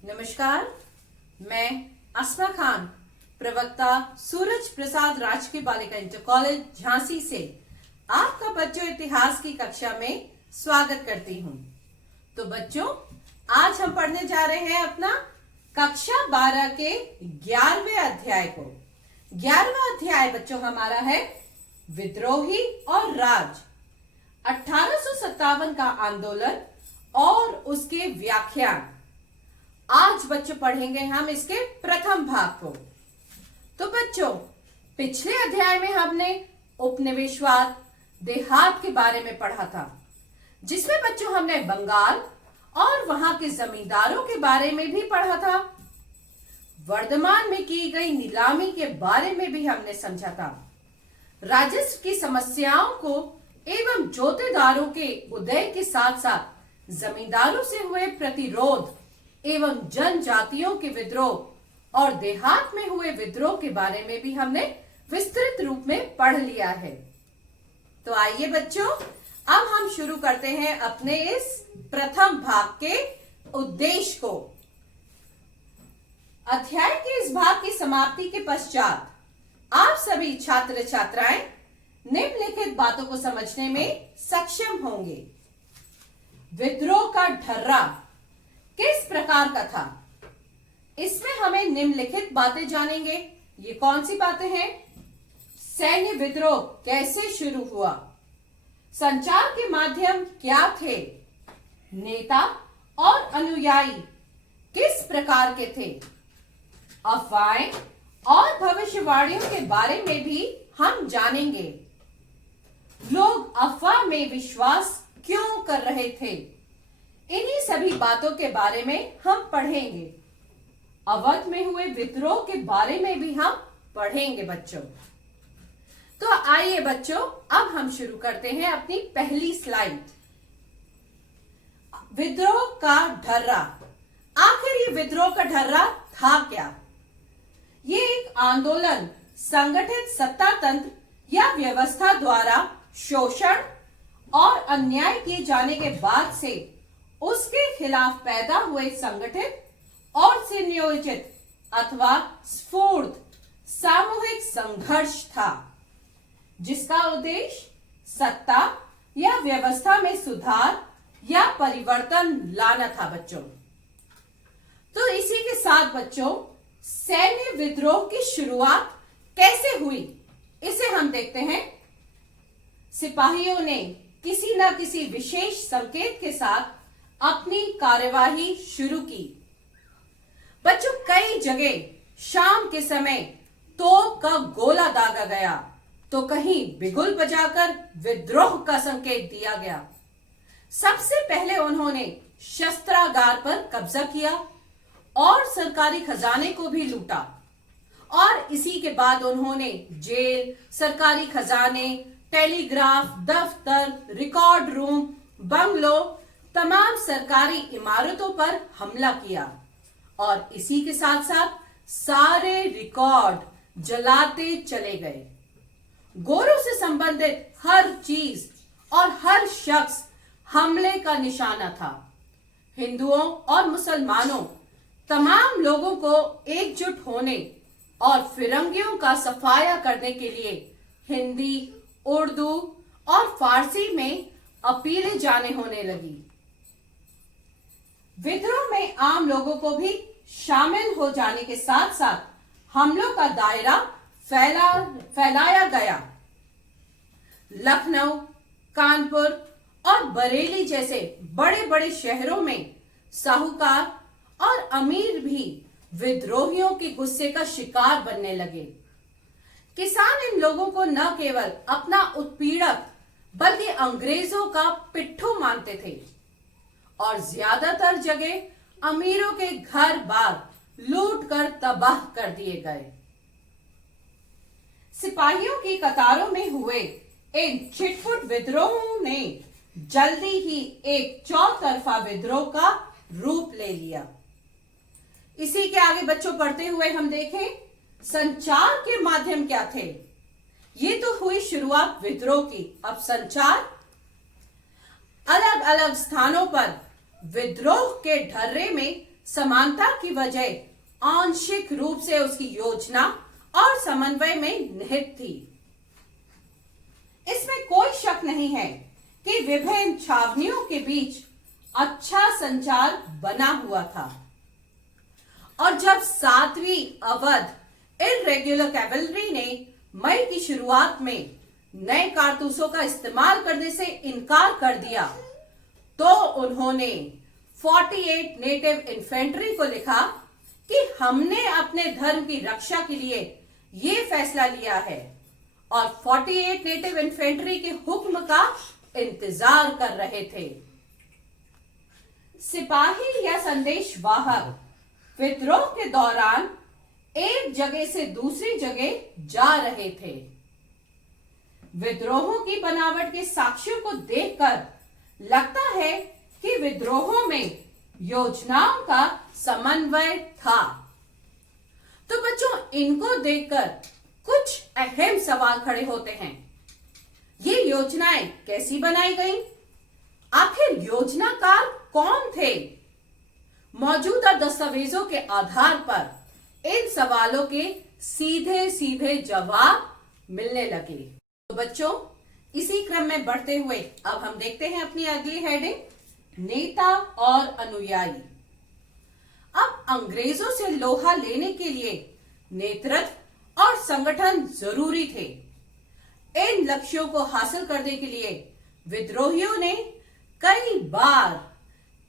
नमस्कार, मैं अस्मा खान, प्रवक्ता सूरज प्रसाद राजकीय बालिका इंटर कॉलेज झांसी से आपका बच्चों इतिहास की कक्षा में स्वागत करती हूँ। तो बच्चों, आज हम पढ़ने जा रहे हैं अपना कक्षा 12 के 11वें अध्याय को। 11वां अध्याय बच्चों हमारा है विद्रोही और राज, 1857 का आंदोलन और उसके व्याख्यान। आज बच्चों पढ़ेंगे हम इसके प्रथम भाग को। तो बच्चों, पिछले अध्याय में हमने उपनिवेशवाद, देहात के बारे में पढ़ा था, जिसमें बच्चों हमने बंगाल और वहां के जमींदारों के बारे में भी पढ़ा था। वर्तमान में की गई नीलामी के बारे में भी हमने समझा था। राजस्व की समस्याओं को एवं जोतेदारों के उदय के साथ साथ जमींदारों से हुए प्रतिरोध एवं जनजातियों के विद्रोह और देहात में हुए विद्रोह के बारे में भी हमने विस्तृत रूप में पढ़ लिया है। तो आइए बच्चों, अब हम शुरू करते हैं अपने इस प्रथम भाग के उद्देश्य को। अध्याय के इस भाग की समाप्ति के पश्चात आप सभी छात्र छात्राएं निम्नलिखित बातों को समझने में सक्षम होंगे। विद्रोह का ढर्रा किस प्रकार का था, इसमें हम निम्नलिखित बातें जानेंगे। ये कौन सी बातें हैं? सैन्य विद्रोह कैसे शुरू हुआ, संचार के माध्यम क्या थे, नेता और अनुयायी किस प्रकार के थे, अफवाहें और भविष्यवाणियों के बारे में भी हम जानेंगे। लोग अफवाह में विश्वास क्यों कर रहे थे, इन्हीं सभी बातों के बारे में हम पढ़ेंगे। अवध में हुए विद्रोह के बारे में भी हम पढ़ेंगे बच्चों। तो आइए बच्चों, अब हम शुरू करते हैं अपनी पहली स्लाइड। विद्रोह का ढर्रा। आखिर ये विद्रोह का ढर्रा था क्या? ये एक आंदोलन संगठित सत्ता तंत्र या व्यवस्था द्वारा शोषण और अन्याय किए जाने के बाद से उसके खिलाफ पैदा हुए संगठित और सुनियोजित अथवा स्फूर्त सामूहिक संघर्ष था, जिसका उद्देश्य सत्ता या व्यवस्था में सुधार या परिवर्तन लाना था बच्चों। तो इसी के साथ बच्चों, सैन्य विद्रोह की शुरुआत कैसे हुई, इसे हम देखते हैं। सिपाहियों ने किसी न किसी विशेष संकेत के साथ अपनी कार्यवाही शुरू की। बच्चों, कई जगह शाम के समय तोप का गोला दागा गया, तो कहीं बिगुल बजाकर विद्रोह का संकेत दिया गया। सबसे पहले उन्होंने शस्त्रागार पर कब्जा किया और सरकारी खजाने को भी लूटा, और इसी के बाद उन्होंने जेल, सरकारी खजाने, टेलीग्राफ दफ्तर, रिकॉर्ड रूम, बंगलो, तमाम सरकारी इमारतों पर हमला किया और इसी के साथ साथ सारे रिकॉर्ड जलाते चले गए। गोरों से संबंधित हर चीज और हर शख्स हमले का निशाना था। हिंदुओं और मुसलमानों तमाम लोगों को एकजुट होने और फिरंगियों का सफाया करने के लिए हिंदी, उर्दू और फारसी में अपीलें जाने होने लगी। विद्रोह में आम लोगों को भी शामिल हो जाने के साथ साथ हमलों का दायरा फैलाया गया। लखनऊ, कानपुर और बरेली जैसे बड़े बड़े शहरों में साहूकार और अमीर भी विद्रोहियों के गुस्से का शिकार बनने लगे। किसान इन लोगों को न केवल अपना उत्पीड़क बल्कि अंग्रेजों का पिट्ठू मानते थे और ज्यादातर जगह अमीरों के घर बार लूट कर तबाह कर दिए गए। सिपाहियों की कतारों में हुए इन छिटपुट विद्रोहों ने जल्दी ही एक चौतरफा विद्रोह का रूप ले लिया। इसी के आगे बच्चों पढ़ते हुए हम देखें, संचार के माध्यम क्या थे। ये तो हुई शुरुआत विद्रोह की। अब संचार, अलग अलग स्थानों पर विद्रोह के ढर्रे में समानता की वजह आंशिक रूप से उसकी योजना और समन्वय में निहित थी। इसमें कोई शक नहीं है कि विभिन्न छावनियों के बीच अच्छा संचार बना हुआ था और जब 7वीं अवध इर्रेगुलर कैवलरी ने मई की शुरुआत में नए कारतूसों का इस्तेमाल करने से इनकार कर दिया तो उन्होंने 48 नेटिव इन्फेंट्री को लिखा कि हमने अपने धर्म की रक्षा के लिए यह फैसला लिया है और 48 नेटिव इन्फेंट्री के हुक्म का इंतजार कर रहे थे। सिपाही या संदेश वाहक विद्रोह के दौरान एक जगह से दूसरी जगह जा रहे थे। विद्रोहों की बनावट के साक्ष्यों को देखकर लगता है कि विद्रोहों में योजनाओं का समन्वय था। तो बच्चों, इनको देखकर कुछ अहम सवाल खड़े होते हैं। ये योजनाएं कैसी बनाई गईं? आखिर योजनाकार कौन थे? मौजूदा दस्तावेजों के आधार पर इन सवालों के सीधे सीधे जवाब मिलने लगे। तो बच्चों, इसी क्रम में बढ़ते हुए अब हम देखते हैं अपनी अगली हेडिंग, नेता और अनुयायी। अब अंग्रेजों से लोहा लेने के लिए नेतृत्व और संगठन जरूरी थे। इन लक्ष्यों को हासिल करने के लिए विद्रोहियों ने कई बार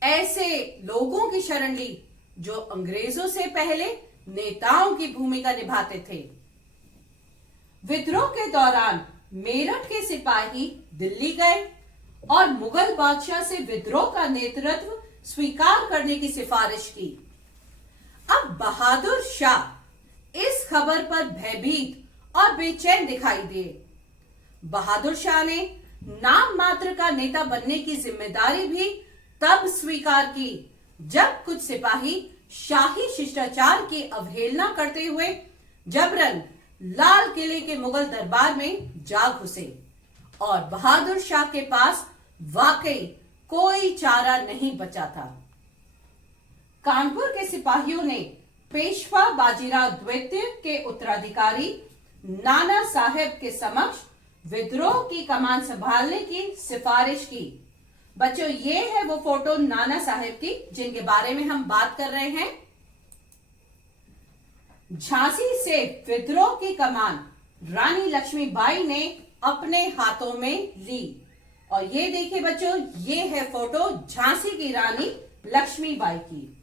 ऐसे लोगों की शरण ली जो अंग्रेजों से पहले नेताओं की भूमिका निभाते थे। विद्रोह के दौरान मेरठ के सिपाही दिल्ली गए और मुगल बादशाह से विद्रोह का नेतृत्व स्वीकार करने की सिफारिश की। अब बहादुर शाह इस खबर पर भयभीत और बेचैन दिखाई दिए। बहादुर शाह ने नाम मात्र का नेता बनने की जिम्मेदारी भी तब स्वीकार की जब कुछ सिपाही शाही शिष्टाचार की अवहेलना करते हुए जबरन लाल किले के मुगल दरबार में जा घुसे और बहादुर शाह के पास वाकई कोई चारा नहीं बचा था। कानपुर के सिपाहियों ने पेशवा बाजीराव द्वितीय के उत्तराधिकारी नाना साहेब के समक्ष विद्रोह की कमान संभालने की सिफारिश की। बच्चों, ये है वो फोटो नाना साहेब की जिनके बारे में हम बात कर रहे हैं। झांसी से विद्रोह की कमान रानी लक्ष्मीबाई ने अपने हाथों में ली और ये देखिए बच्चों, ये है फोटो झांसी की रानी लक्ष्मीबाई की।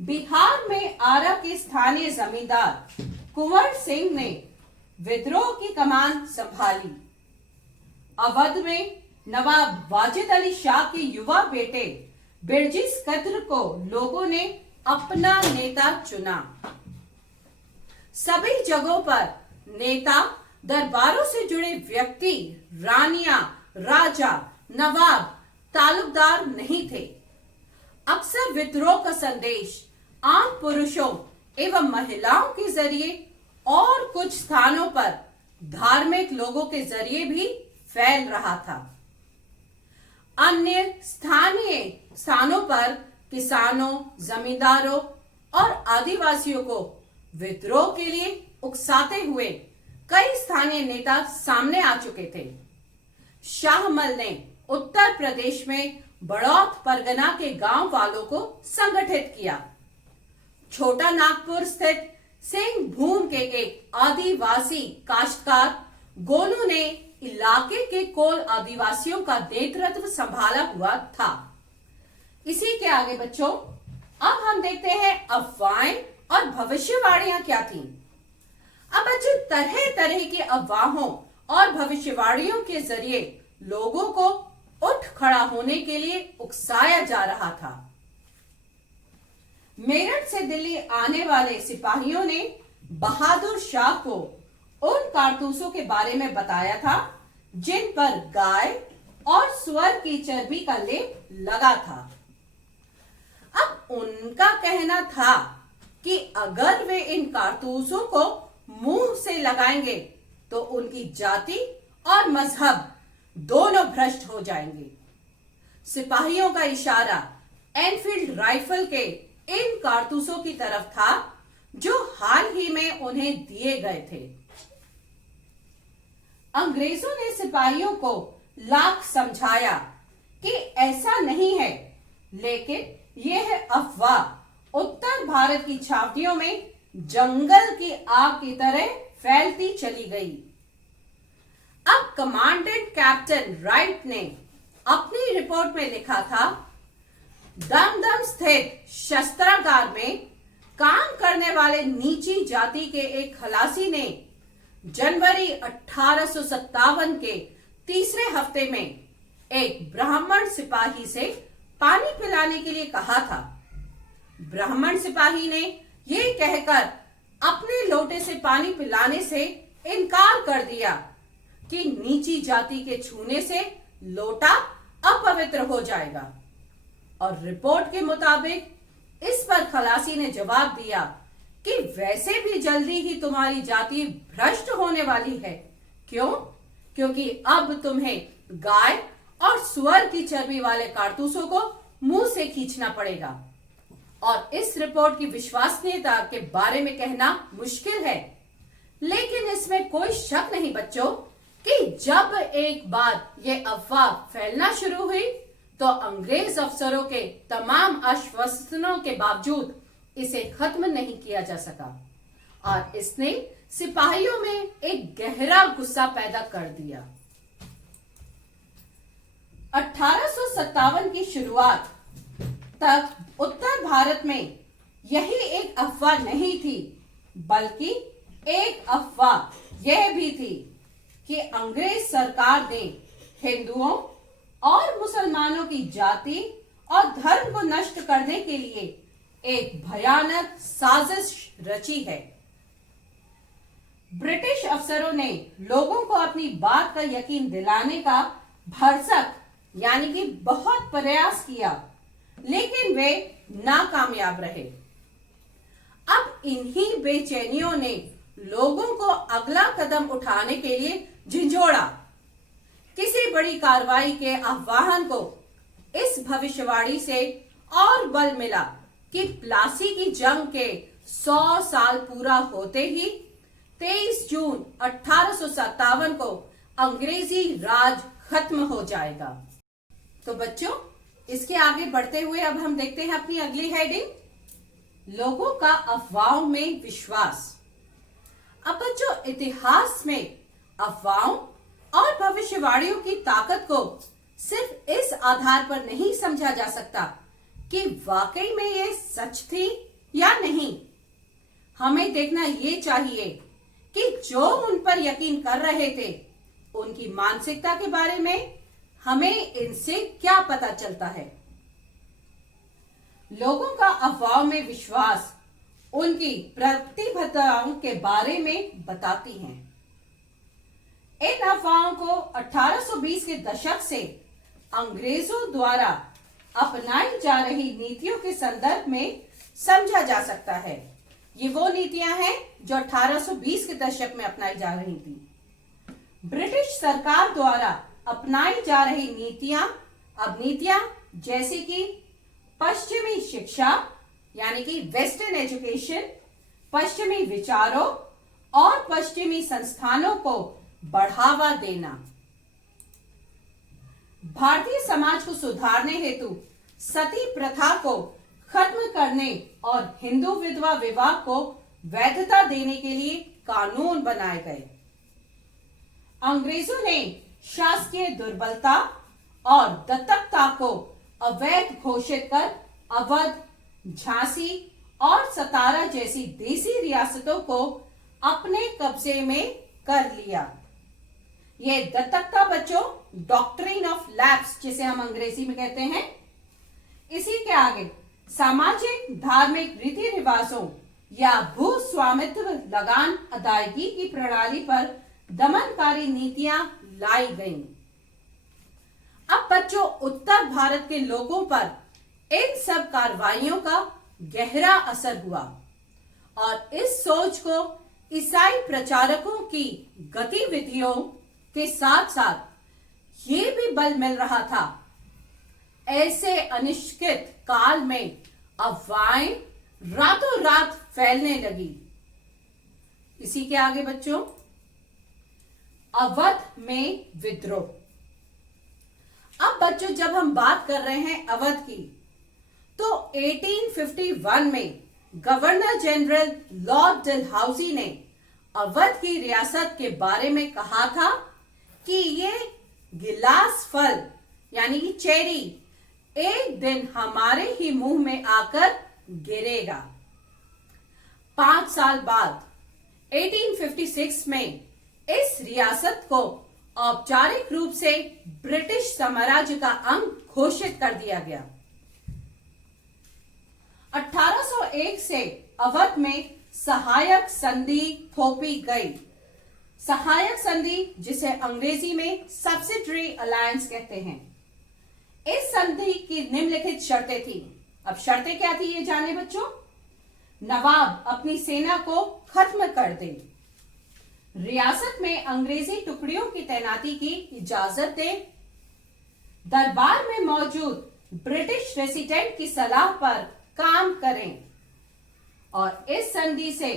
बिहार में आरा के स्थानीय जमींदार कुंवर सिंह ने विद्रोह की कमान संभाली। अवध में नवाब वाजिद अली शाह के युवा बेटे बिरजिस कद्र को लोगों ने अपना नेता चुना। सभी जगहों पर नेता दरबारों से जुड़े व्यक्ति, रानियां, राजा, नवाब, तालुकदार नहीं थे। अक्सर विद्रोह का संदेश आम पुरुषों एवं महिलाओं के जरिए और कुछ स्थानों पर धार्मिक लोगों के जरिए भी फैल रहा था। अन्य स्थानीय स्थानों पर किसानों, जमींदारों और आदिवासियों को विद्रोह के लिए उकसाते हुए कई स्थानीय नेता सामने आ चुके थे। शाहमल ने उत्तर प्रदेश में बड़ौत परगना के गांव वालों को संगठित किया। छोटा नागपुर स्थित सिंह भूम के एक आदिवासी काश्तकार गोनू ने इलाके के कोल आदिवासियों का नेतृत्व संभाला हुआ था। इसी के आगे बच्चों, अब हम देखते हैं अफवाहें और भविष्यवाणियां क्या थीं। अब बच्चों, तरह तरह की अफवाहों और भविष्यवाणियों के जरिए लोगों को उठ खड़ा होने के लिए उकसाया जा रहा था। मेरठ से दिल्ली आने वाले सिपाहियों ने बहादुर शाह को उन कारतूसों के बारे में बताया था जिन पर गाय और सुअर की चर्बी का लेप लगा था। अब उनका कहना था कि अगर वे इन कारतूसों को मुंह से लगाएंगे तो उनकी जाति और मजहब दोनों भ्रष्ट हो जाएंगे। सिपाहियों का इशारा एनफील्ड राइफल के इन कारतूसों की तरफ था जो हाल ही में उन्हें दिए गए थे। अंग्रेजों ने सिपाहियों को लाख समझाया कि ऐसा नहीं है, लेकिन यह अफवाह उत्तर भारत की छावनियों में जंगल की आग की तरह फैलती चली गई। अब कमांडेंट कैप्टन राइट ने अपनी रिपोर्ट में लिखा था, दमदम स्थित शस्त्रागार में काम करने वाले नीची जाति के एक खलासी ने जनवरी 1857 के तीसरे हफ्ते में एक ब्राह्मण सिपाही से पानी पिलाने के लिए कहा था। ब्राह्मण सिपाही ने यह कहकर अपने लोटे से पानी पिलाने से इनकार कर दिया कि नीची जाति के छूने से लोटा अपवित्र हो जाएगा, और रिपोर्ट के मुताबिक इस पर खलासी ने जवाब दिया कि वैसे भी जल्दी ही तुम्हारी जाति भ्रष्ट होने वाली है। क्यों? क्योंकि अब तुम्हें गाय और सुअर की चर्बी वाले कारतूसों को मुंह से खींचना पड़ेगा। और इस रिपोर्ट की विश्वसनीयता के बारे में कहना मुश्किल है, लेकिन इसमें कोई शक नहीं बच्चों कि जब एक बार ये अफवाह फैलना शुरू हुई तो अंग्रेज अफसरों के तमाम आश्वासनों के बावजूद इसे खत्म नहीं किया जा सका, और इसने सिपाहियों में एक गहरा गुस्सा पैदा कर दिया। 1857 की शुरुआत तक उत्तर भारत में यही एक अफवाह नहीं थी, बल्कि एक अफवाह यह भी थी कि अंग्रेज सरकार ने हिंदुओं और मुसलमानों की जाति और धर्म को नष्ट करने के लिए एक भयानक साजिश रची है। ब्रिटिश अफसरों ने लोगों को अपनी बात का यकीन दिलाने का भरसक यानी कि बहुत प्रयास किया, लेकिन वे नाकामयाब रहे। अब इन्हीं बेचैनियों ने लोगों को अगला कदम उठाने के लिए झिझोड़ा। किसी बड़ी कार्रवाई के आह्वान को इस भविष्यवाणी से और बल मिला कि प्लासी की जंग के 100 साल पूरा होते ही 23 जून 1857 को अंग्रेजी राज खत्म हो जाएगा। तो बच्चों, इसके आगे बढ़ते हुए अब हम देखते हैं अपनी अगली हेडिंग, लोगों का अफवाहों में विश्वास। अब बच्चों, इतिहास में अफवाहों और भविष्यवाणियों की ताकत को सिर्फ इस आधार पर नहीं समझा जा सकता कि वाकई में ये सच थी या नहीं। हमें देखना ये चाहिए कि जो उन पर यकीन कर रहे थे उनकी मानसिकता के बारे में हमें इनसे क्या पता चलता है। लोगों का अफवाहों में विश्वास उनकी प्रतिबद्धताओं के बारे में बताती हैं। इन अफवाहों को 1820 के दशक से अंग्रेजों द्वारा अपनाई जा रही नीतियों के संदर्भ में समझा जा सकता है। ये वो नीतियां हैं जो 1820 के दशक में अपनाई जा रही थी। ब्रिटिश सरकार द्वारा अपनाई जा रही नीतियां जैसे कि पश्चिमी शिक्षा यानी कि वेस्टर्न एजुकेशन, पश्चिमी विचारों और पश्चिमी संस्थानों को बढ़ावा देना, भारतीय समाज को सुधारने हेतु सती प्रथा को खत्म करने और हिंदू विधवा विवाह को वैधता देने के लिए कानून बनाए गए। अंग्रेजों ने शासकीय दुर्बलता और दत्तकता को अवैध घोषित कर अवध, झांसी और सतारा जैसी देसी रियासतों को अपने कब्जे में कर लिया। ये दत्तकता बच्चों डॉक्ट्रिन ऑफ लैप्स जिसे हम अंग्रेजी में कहते हैं। इसी के आगे सामाजिक धार्मिक रीति रिवाजों या भू स्वामित्व लगान अदायगी की प्रणाली पर दमनकारी नीतियां लाई गईं। अब बच्चों, उत्तर भारत के लोगों पर इन सब कार्रवाइयों का गहरा असर हुआ और इस सोच को ईसाई प्रचारकों की गतिविधियों के साथ साथ ये भी बल मिल रहा था। ऐसे अनिश्चित काल में अफवाहें रातों रात फैलने लगी। इसी के आगे बच्चों, अवध में विद्रोह। अब बच्चों जब हम बात कर रहे हैं अवध की, तो 1851 में गवर्नर जनरल लॉर्ड डलहौजी ने अवध की रियासत के बारे में कहा था कि ये गिलास फल यानी कि चेरी एक दिन हमारे ही मुंह में आकर गिरेगा। 5 साल बाद 1856 में इस रियासत को औपचारिक रूप से ब्रिटिश साम्राज्य का अंग घोषित कर दिया गया। 1801 से अवध में सहायक संधि थोपी गई। सहायक संधि, जिसे अंग्रेजी में सब्सिडरी अलायंस कहते हैं। इस संधि की निम्नलिखित शर्तें थी। अब शर्तें क्या थी ये जाने बच्चों। नवाब अपनी सेना को खत्म कर दे, रियासत में अंग्रेजी टुकड़ियों की तैनाती की इजाजत दे, दरबार में मौजूद ब्रिटिश रेसिडेंट की सलाह पर काम करें, और इस संधि से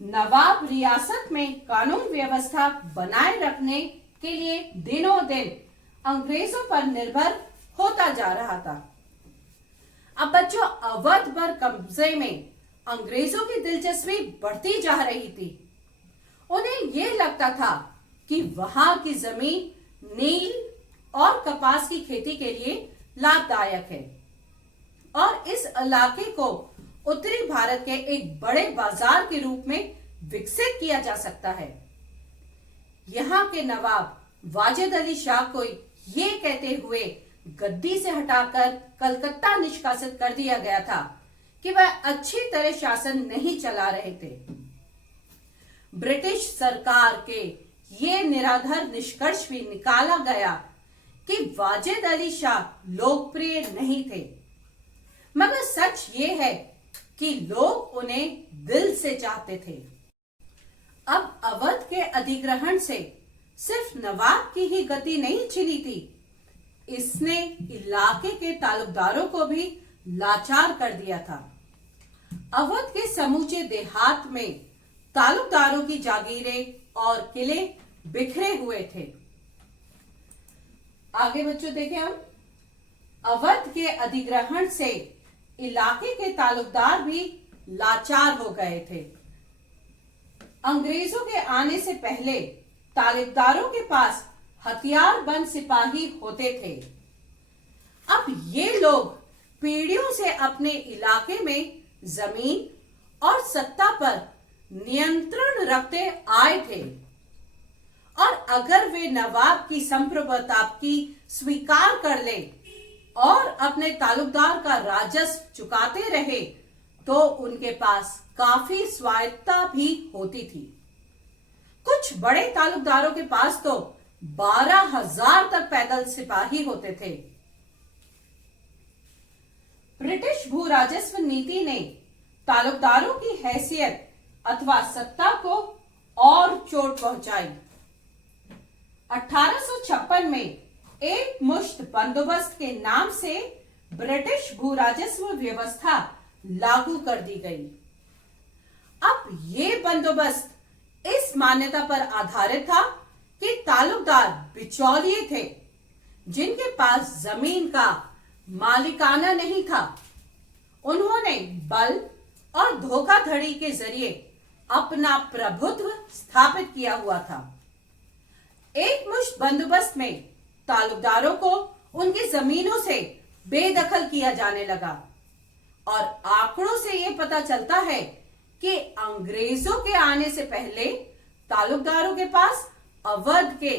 नवाब रियासत में कानून व्यवस्था बनाए रखने के लिए दिनों दिन अंग्रेजों पर निर्भर होता जा रहा था। अब बच्चों अवध पर कब्जे में अंग्रेजों की दिलचस्पी बढ़ती जा रही थी। उन्हें यह लगता था कि वहां की जमीन नील और कपास की खेती के लिए लाभदायक है और इस इलाके को उत्तरी भारत के एक बड़े बाजार के रूप में विकसित किया जा सकता है। यहाँ के नवाब वाजिद अली शाह को ये कहते हुए गद्दी से हटाकर कलकत्ता निष्कासित कर दिया गया था कि वह अच्छी तरह शासन नहीं चला रहे थे। ब्रिटिश सरकार के ये निराधार निष्कर्ष भी निकाला गया कि वाजिद अली शाह लोकप्रिय नहीं थे, मगर सच ये है कि लोग उन्हें दिल से चाहते थे। अब अवध के अधिग्रहण से सिर्फ नवाब की ही गति नहीं छिनी थी, इसने इलाके के तालुकदारों को भी लाचार कर दिया था। अवध के समूचे देहात में तालुकदारों की जागीरें और किले बिखरे हुए थे। आगे बच्चों देखें हम, अवध के अधिग्रहण से इलाके के तालुकदार भी लाचार हो गए थे। अंग्रेजों के आने से पहले तालुकदारों के पास हथियारबंद सिपाही होते थे। अब ये लोग पीढ़ियों से अपने इलाके में जमीन और सत्ता पर नियंत्रण रखते आए थे, और अगर वे नवाब की संप्रभुता की स्वीकार कर ले और अपने तालुकदार का राजस्व चुकाते रहे तो उनके पास काफी स्वायत्तता भी होती थी। कुछ बड़े तालुकदारों के पास तो 12,000 तक पैदल सिपाही होते थे। ब्रिटिश भू राजस्व नीति ने तालुकदारों की हैसियत अथवा सत्ता को और चोट पहुंचाई। 1856 में एक मुश्त बंदोबस्त के नाम से ब्रिटिश भू राजस्व व्यवस्था लागू कर दी गई। अब ये बंदोबस्त इस मान्यता पर आधारित था कि तालुकदार बिचौलिए थे जिनके पास जमीन का मालिकाना नहीं था। उन्होंने बल और धोखाधड़ी के जरिए अपना प्रभुत्व स्थापित किया हुआ था। एक मुश्त बंदोबस्त में तालुकदारों को उनकी जमीनों से बेदखल किया जाने लगा, और आंकड़ों से यह पता चलता है कि अंग्रेजों के आने से पहले तालुकदारों के पास अवध के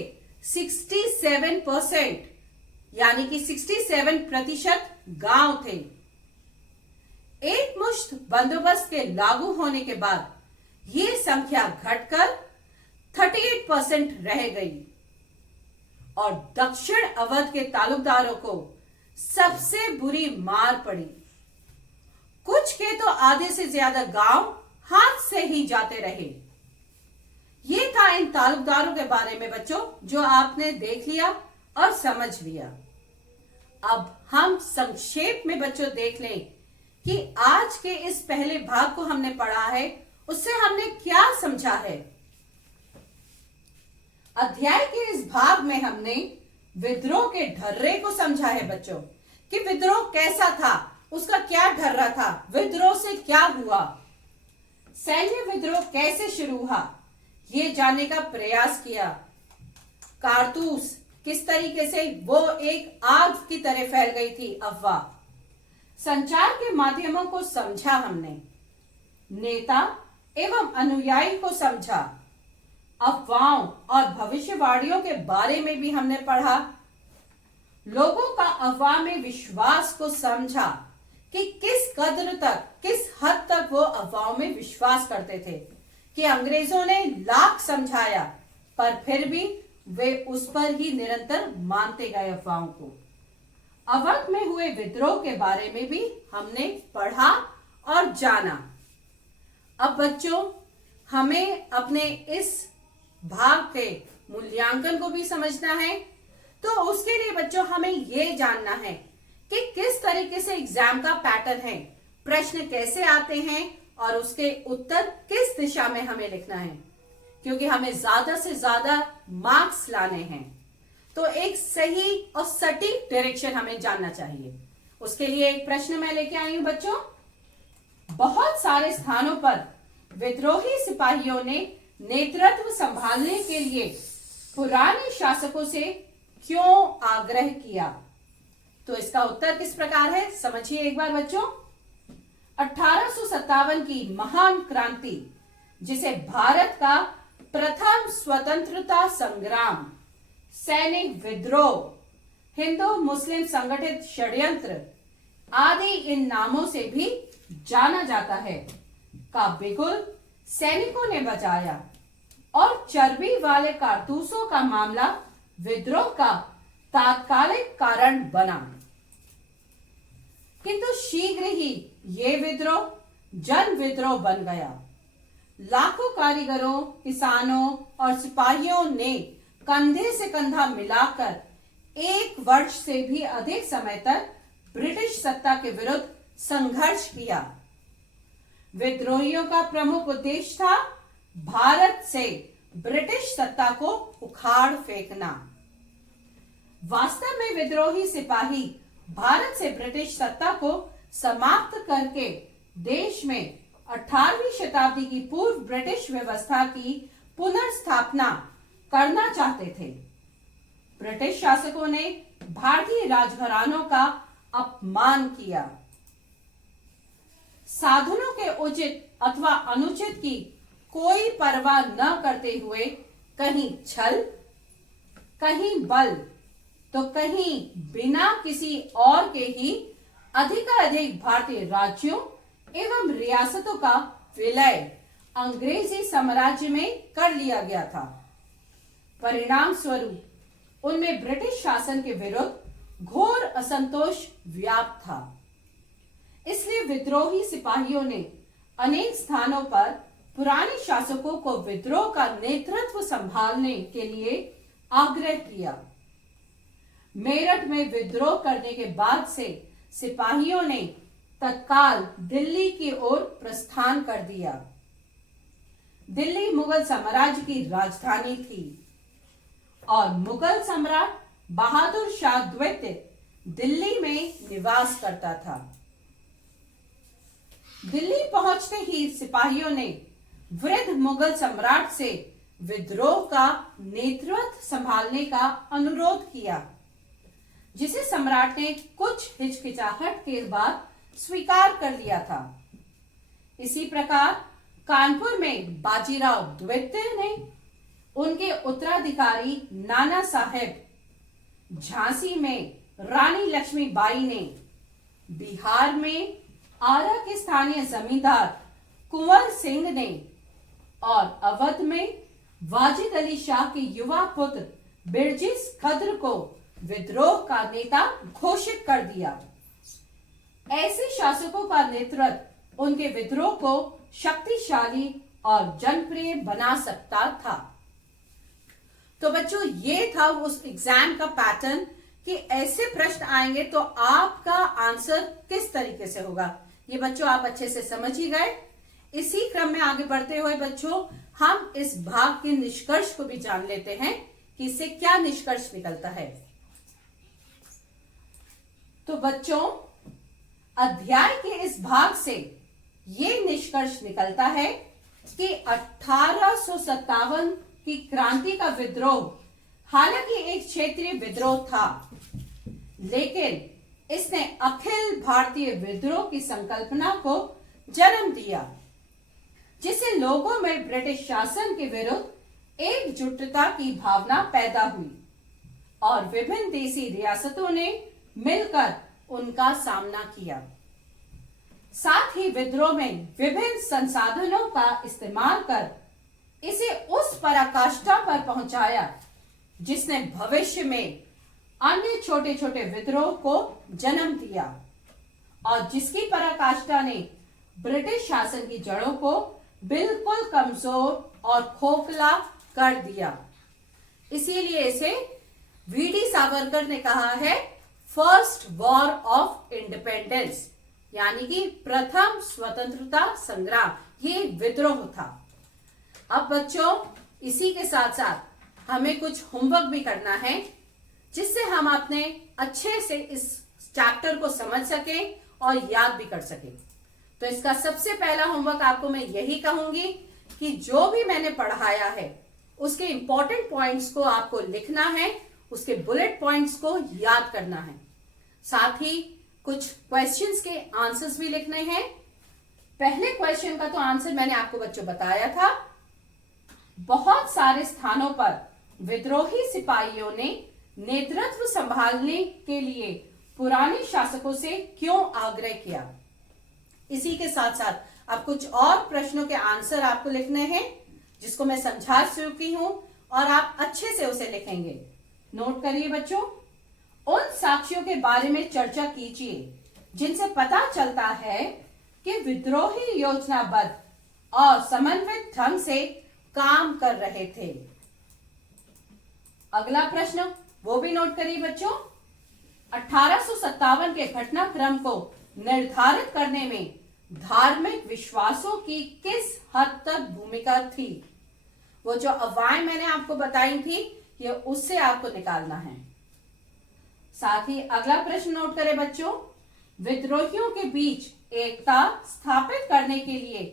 67% यानी कि 67% गांव थे। एक मुश्त बंदोबस्त के लागू होने के बाद ये संख्या घटकर 38% रह गई, और दक्षिण अवध के तालुकदारों को सबसे बुरी मार पड़ी। कुछ के तो आधे से ज्यादा गांव हाथ से ही जाते रहे। ये था इन तालुकदारों के बारे में बच्चों, जो आपने देख लिया और समझ लिया। अब हम संक्षेप में बच्चों देख लें कि आज के इस पहले भाग को हमने पढ़ा है उससे हमने क्या समझा है। अध्याय के इस भाग में हमने विद्रोह के ढर्रे को समझा है बच्चों, कि विद्रोह कैसा था, उसका क्या ढर्रा था, विद्रोह से क्या हुआ, सैन्य विद्रोह कैसे शुरू हुआ, ये जानने का प्रयास किया। कारतूस किस तरीके से वो एक आग की तरह फैल गई थी अफवाह। संचार के माध्यमों को समझा हमने, नेता एवं अनुयायी को समझा, अफवाहों और भविष्यवाणियों के बारे में भी हमने पढ़ा, लोगों का अफवाह में विश्वास को समझा कि किस कदर तक, किस हद तक वो अफवाहों में विश्वास करते थे, कि अंग्रेजों ने लाख समझाया पर फिर भी वे उस पर ही निरंतर मानते गए अफवाहों को। अवध में हुए विद्रोह के बारे में भी हमने पढ़ा और जाना। अब बच्चों, हमें अपने इस भाग के मूल्यांकन को भी समझना है, तो उसके लिए बच्चों हमें ये जानना है कि किस तरीके से एग्जाम का पैटर्न है, प्रश्न कैसे आते हैं और उसके उत्तर किस दिशा में हमें लिखना है, क्योंकि हमें ज्यादा से ज्यादा मार्क्स लाने हैं। तो एक सही और सटीक डायरेक्शन हमें जानना चाहिए। उसके लिए एक प्रश्न मैं लेके आई हूं बच्चों। बहुत सारे स्थानों पर विद्रोही सिपाहियों ने नेतृत्व संभालने के लिए पुराने शासकों से क्यों आग्रह किया? तो इसका उत्तर किस प्रकार है, समझिए एक बार बच्चों। 1857 की महान क्रांति, जिसे भारत का प्रथम स्वतंत्रता संग्राम, सैनिक विद्रोह, हिंदू मुस्लिम संगठित षड्यंत्र आदि इन नामों से भी जाना जाता है, का बिगुल सैनिकों ने बचाया और चर्बी वाले कारतूसों का मामला विद्रोह का तात्कालिक कारण बना। किंतु शीघ्र ही ये विद्रोह जन विद्रोह बन गया। लाखों कारीगरों, किसानों और सिपाहियों ने कंधे से कंधा मिलाकर 1 वर्ष से भी अधिक समय तक ब्रिटिश सत्ता के विरुद्ध संघर्ष किया। विद्रोहियों का प्रमुख उद्देश्य था भारत से ब्रिटिश सत्ता को उखाड़ फेंकना। वास्तव में विद्रोही सिपाही भारत से ब्रिटिश सत्ता को समाप्त करके देश में 18वीं शताब्दी की पूर्व ब्रिटिश व्यवस्था की पुनर्स्थापना करना चाहते थे। ब्रिटिश शासकों ने भारतीय राजघरानों का अपमान किया। साधनों के उचित अथवा अनुचित की कोई परवाह न करते हुए कहीं छल, कहीं बल, तो कहीं बिना किसी और के ही अधिकाधिक भारतीय राज्यों एवं रियासतों का विलय अंग्रेजी साम्राज्य में कर लिया गया था। परिणाम स्वरूप उनमें ब्रिटिश शासन के विरुद्ध घोर असंतोष व्याप्त था। इसलिए विद्रोही सिपाहियों ने अनेक स्थानों पर पुराने शासकों को विद्रोह का नेतृत्व संभालने के लिए आग्रह किया। मेरठ में विद्रोह करने के बाद से सिपाहियों ने तत्काल दिल्ली की ओर प्रस्थान कर दिया। दिल्ली मुगल साम्राज्य की राजधानी थी और मुगल सम्राट बहादुर शाह द्वितीय दिल्ली में निवास करता था। दिल्ली पहुंचते ही सिपाहियों ने वृद्ध मुगल सम्राट से विद्रोह का नेतृत्व संभालने का अनुरोध किया, जिसे सम्राट ने कुछ हिचकिचाहट के बाद स्वीकार कर लिया था। इसी प्रकार कानपुर में बाजीराव द्वितीय ने उनके उत्तराधिकारी नाना साहेब, झांसी में रानी लक्ष्मीबाई ने, बिहार में आरा के स्थानीय जमींदार कुंवर सिंह ने और अवध में वाजिद अली शाह के युवा पुत्र बिरजिस खद्र को विद्रोह का नेता घोषित कर दिया। ऐसे शासकों का नेतृत्व उनके विद्रोह को शक्तिशाली और जनप्रिय बना सकता था। तो बच्चों, ये था उस एग्जाम का पैटर्न कि ऐसे प्रश्न आएंगे तो आपका आंसर किस तरीके से होगा, ये बच्चों आप अच्छे से समझ ही गए। इसी क्रम में आगे बढ़ते हुए बच्चों हम इस भाग के निष्कर्ष को भी जान लेते हैं कि इससे क्या निष्कर्ष निकलता है। तो बच्चों अध्याय के इस भाग से ये निष्कर्ष निकलता है कि 1857 की क्रांति का विद्रोह हालांकि एक क्षेत्रीय विद्रोह था, लेकिन इसने अखिल भारतीय विद्रोह की संकल्पना को जन्म दिया, जिससे लोगों में ब्रिटिश शासन के विरुद्ध एकजुटता की भावना पैदा हुई और विभिन्न देशी रियासतों ने मिलकर उनका सामना किया। साथ ही विद्रोह में विभिन्न संसाधनों का इस्तेमाल कर इसे उस पराकाष्ठा पर पहुंचाया जिसने भविष्य में अन्य छोटे छोटे विद्रोह को जन्म दिया और जिसकी पराकाष्ठा ने ब्रिटिश शासन की जड़ों को बिल्कुल कमजोर और खोखला कर दिया। इसीलिए इसे वीडी सावरकर ने कहा है फर्स्ट वॉर ऑफ इंडिपेंडेंस, यानी कि प्रथम स्वतंत्रता संग्राम, ये विद्रोह था। अब बच्चों इसी के साथ साथ हमें कुछ होमवर्क भी करना है जिससे हम अपने अच्छे से इस चैप्टर को समझ सकें और याद भी कर सकें। तो इसका सबसे पहला होमवर्क आपको मैं यही कहूंगी कि जो भी मैंने पढ़ाया है उसके इंपॉर्टेंट पॉइंट्स को आपको लिखना है, उसके बुलेट पॉइंट्स को याद करना है। साथ ही कुछ क्वेश्चंस के आंसर्स भी लिखने हैं। पहले क्वेश्चन का तो आंसर मैंने आपको बच्चों बताया था। बहुत सारे स्थानों पर विद्रोही सिपाहियों ने नेतृत्व संभालने के लिए पुराने शासकों से क्यों आग्रह किया। इसी के साथ साथ अब कुछ और प्रश्नों के आंसर आपको लिखने हैं जिसको मैं समझा चुकी हूं और आप अच्छे से उसे लिखेंगे। नोट करिए बच्चों, उन साक्ष्यों के बारे में चर्चा कीजिए जिनसे पता चलता है कि विद्रोही योजनाबद्ध और समन्वित ढंग से काम कर रहे थे। अगला प्रश्न वो भी नोट करिए बच्चों, 1857 के घटनाक्रम को निर्धारित करने में धार्मिक विश्वासों की किस हद तक भूमिका थी। वो जो अफवाहें मैंने आपको बताई थी ये उससे आपको निकालना है। साथ ही अगला प्रश्न नोट करें बच्चों, विद्रोहियों के बीच एकता स्थापित करने के लिए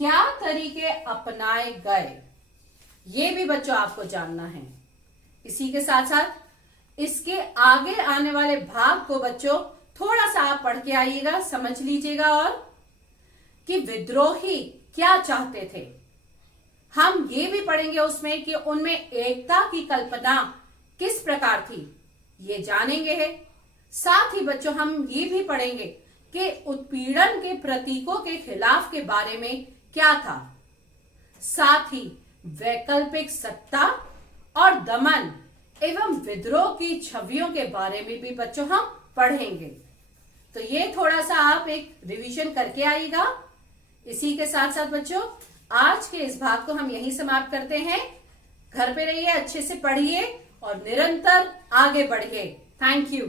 क्या तरीके अपनाए गए, ये भी बच्चों आपको जानना है। इसी के साथ साथ इसके आगे आने वाले भाग को बच्चों थोड़ा सा आप पढ़ के आइएगा, समझ लीजिएगा और कि विद्रोही क्या चाहते थे। हम ये भी पढ़ेंगे उसमें कि उनमें एकता की कल्पना किस प्रकार थी, ये जानेंगे है। साथ ही बच्चों हम ये भी पढ़ेंगे कि उत्पीड़न के प्रतीकों के खिलाफ के बारे में क्या था। साथ ही वैकल्पिक सत्ता और दमन एवं विद्रोह की छवियों के बारे में भी बच्चों हम पढ़ेंगे। तो ये थोड़ा सा आप एक रिवीजन करके आइएगा। इसी के साथ साथ बच्चों आज के इस भाग को हम यहीं समाप्त करते हैं। घर पे रहिए, अच्छे से पढ़िए और निरंतर आगे बढ़िए। Thank you.